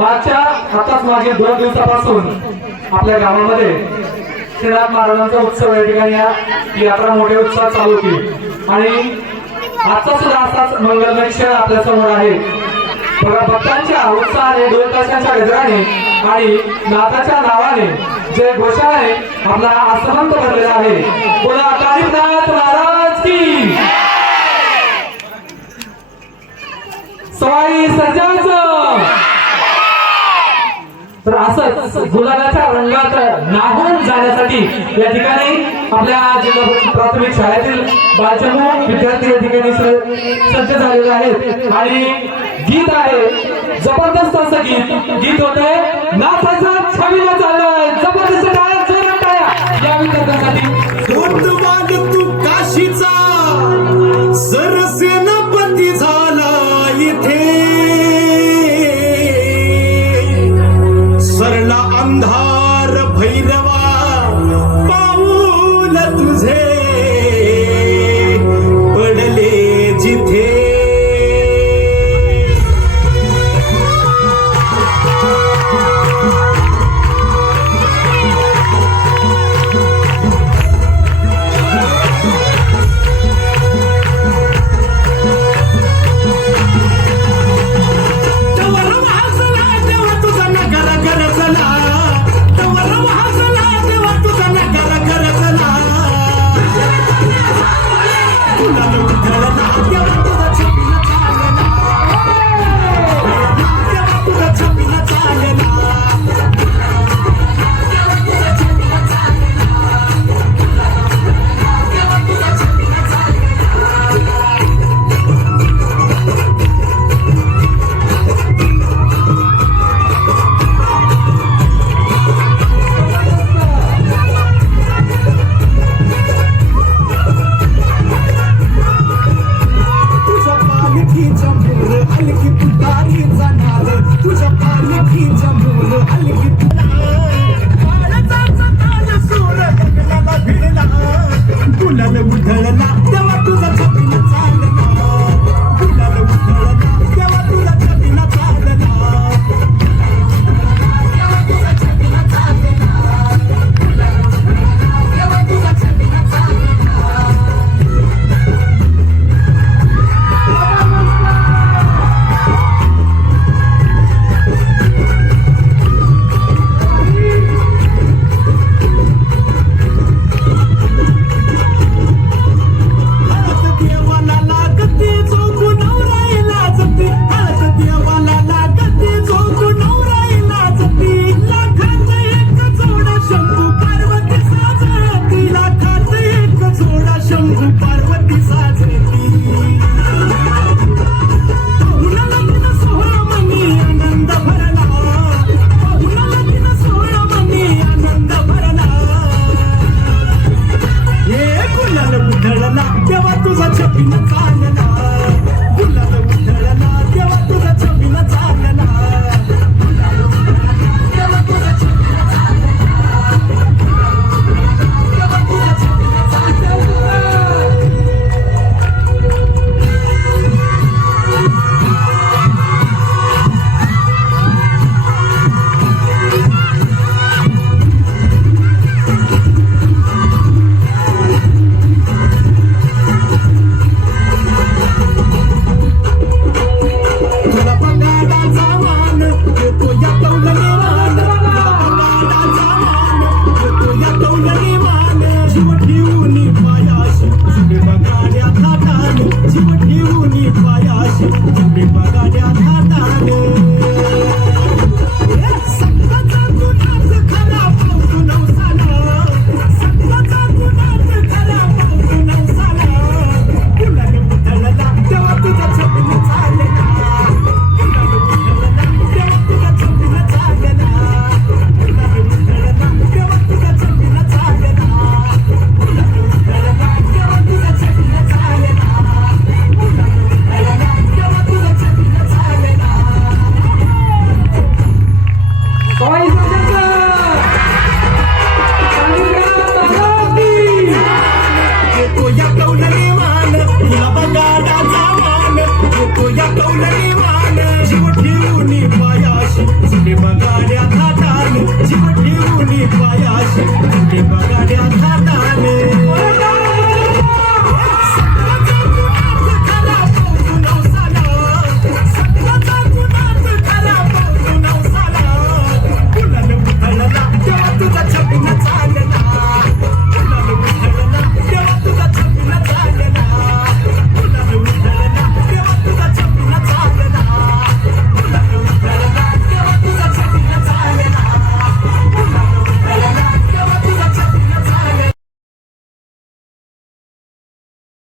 आताच मागे 2 दिवसापासून आपल्या गावामध्ये श्रीनाथ महाराजांचा उत्सव या ठिकाणी यात्रा मोठ्या उत्साहात चालू होती आणि आजचा सुद्धा असाच मंगलमय क्षण आपल्या समोर आहे। बघा भक्तांच्या उत्साहाने ढोल-ताशांच्या गजराने आणि नाथाच्या नावाने जे घोषाने आपला आसमंत भरलेला आहे। बोला कालिकनाथ महाराज की सवाई सर्जाचं। तर असंच गुलालाच्या रंगात नाहून जाण्यासाठी या ठिकाणी आपल्या जिल्हा प्राथमिक शाळेतील बालचमू विद्यार्थी या ठिकाणी सज्ज झालेले आहेत आणि गीत आहे जबरदस्त असं गीत होते नाथाचा